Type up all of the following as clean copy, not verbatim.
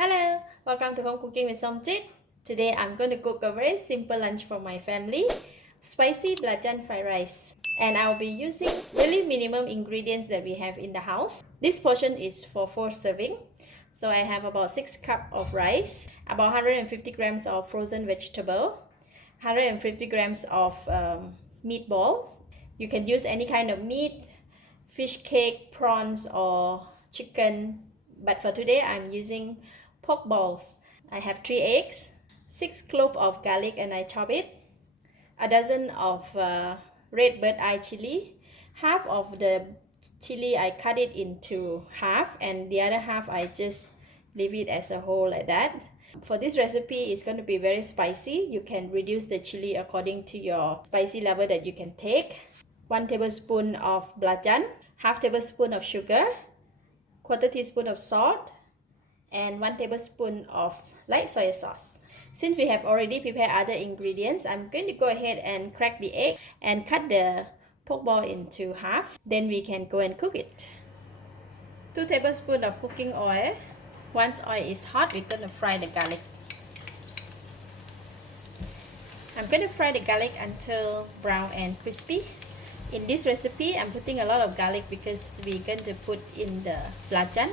Hello, welcome to Home Cooking with Somjit. Today I'm going to cook a very simple lunch for my family, spicy belacan fried rice. And I'll be using really minimum ingredients that we have in the house. This portion is for 4 serving. So I have about 6 cups of rice, about 150 grams of frozen vegetable, 150 grams of meatballs. You can use any kind of meat, fish cake, prawns or chicken. But for today I'm using pork balls. I have 3 eggs, 6 cloves of garlic and I chop it, a dozen of red bird eye chili, half of the chili I cut it into half and the other half I just leave it as a whole like that. For this recipe, it's going to be very spicy. You can reduce the chili according to your spicy level that you can take. 1 tablespoon of belacan, half tablespoon of sugar, quarter teaspoon of salt, and 1 tablespoon of light soy sauce. Since we have already prepared other ingredients, I'm going to go ahead and crack the egg and cut the pork ball into half. Then we can go and cook it. 2 tablespoons of cooking oil. Once oil is hot, we're going to fry the garlic. I'm going to fry the garlic until brown and crispy. In this recipe, I'm putting a lot of garlic because we're going to put in the belacan.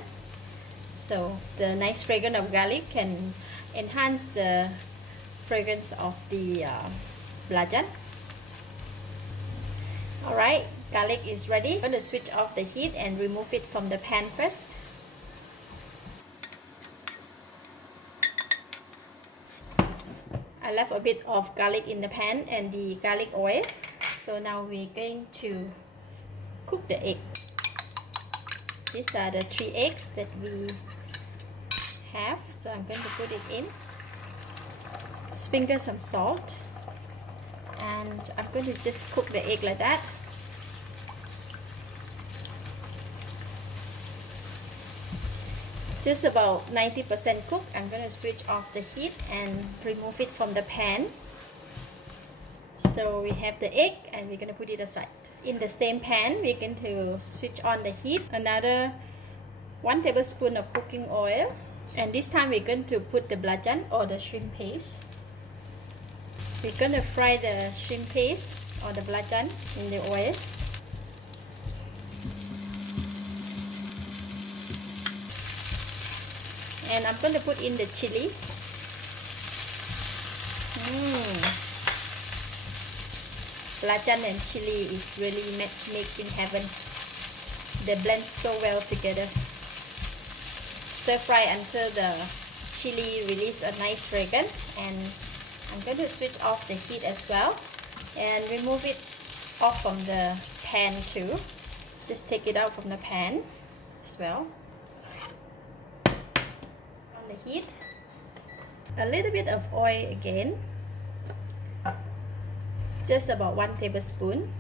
So the nice fragrance of garlic can enhance the fragrance of the belacan. Alright, garlic is ready. I'm going to switch off the heat and remove it from the pan first. I left a bit of garlic in the pan and the garlic oil. So now we're going to cook the egg. These are the 3 eggs that we have. So I'm going to put it in. Sprinkle some salt. And I'm going to just cook the egg like that. Just about 90% cooked. I'm going to switch off the heat and remove it from the pan. So we have the egg and we're going to put it aside. In the same pan, we're going to switch on the heat. Another 1 tablespoon of cooking oil. And this time we're going to put the belacan or the shrimp paste. We're going to fry the shrimp paste or the belacan in the oil. And I'm going to put in the chili. Belacan and chili is really match in heaven. They blend so well together. Stir fry until the chili release a nice fragrance. And I'm going to switch off the heat as well and remove it off from the pan too. Just take it out from the pan as well. On the heat, a little bit of oil again. Just about 1 tablespoon.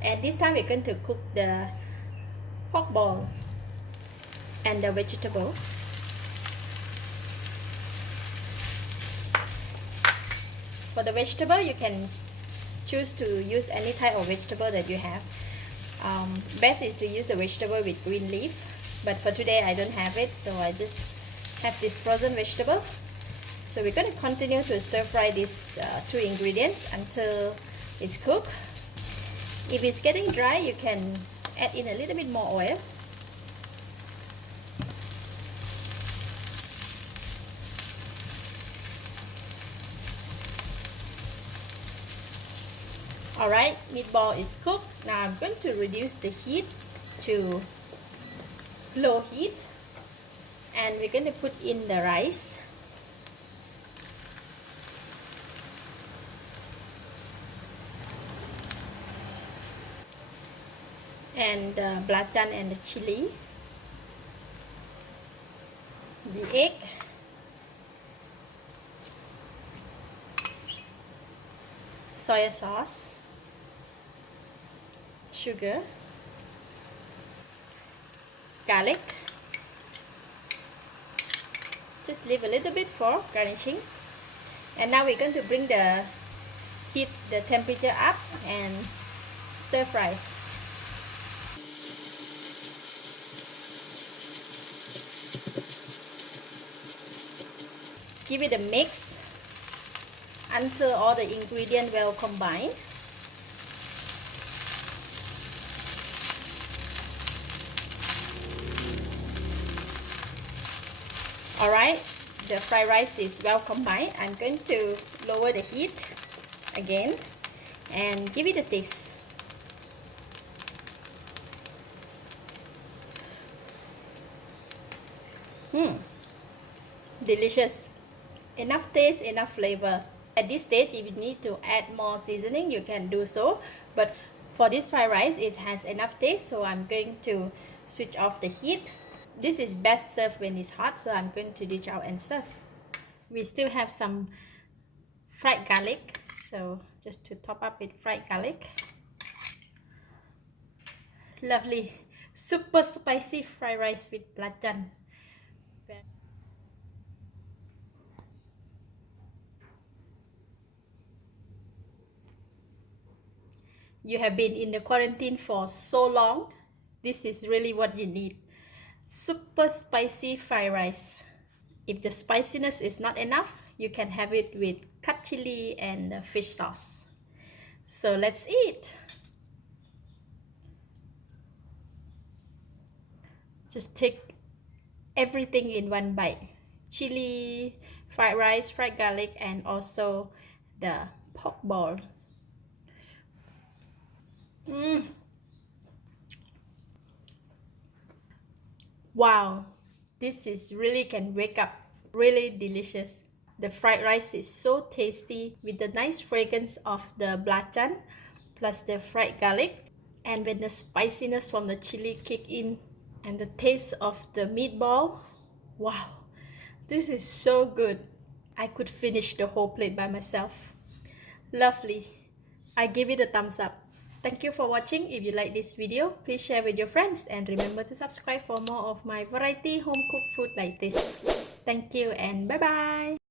And this time we're going to cook the pork ball and the vegetable. For the vegetable, you can choose to use any type of vegetable that you have. Best is to use the vegetable with green leaf, but for today I don't have it, so I just have this frozen vegetable. So we're going to continue to stir fry these 2 ingredients until it's cooked. If it's getting dry, you can add in a little bit more oil. Alright, meatball is cooked. Now I'm going to reduce the heat to low heat. And we're going to put in the rice. And the belacan and the chili, the egg, soy sauce, sugar, garlic. Just leave a little bit for garnishing. And now we're going to bring the temperature up and stir fry. Give it a mix until all the ingredients well combined. Alright, the fried rice is well combined. I'm going to lower the heat again and give it a taste. Delicious. Enough taste, enough flavor. At this stage, if you need to add more seasoning, you can do so. But for this fried rice, it has enough taste, so I'm going to switch off the heat. This is best served when it's hot, so I'm going to dish out and serve. We still have some fried garlic, so just to top up with fried garlic. Lovely, super spicy fried rice with belacan. You have been in the quarantine for so long, this is really what you need. Super spicy fried rice. If the spiciness is not enough, you can have it with cut chilli and fish sauce. So let's eat. Just take everything in one bite. Chili, fried rice, fried garlic, and also the pork ball. Wow, this is really can wake up. Really delicious. The fried rice is so tasty with the nice fragrance of the belacan plus the fried garlic. And when the spiciness from the chili kick in and the taste of the meatball, wow, this is so good. I could finish the whole plate by myself. Lovely. I give it a thumbs up. Thank you for watching. If you like this video, please share with your friends and remember to subscribe for more of my variety home cooked food like this. Thank you and bye bye.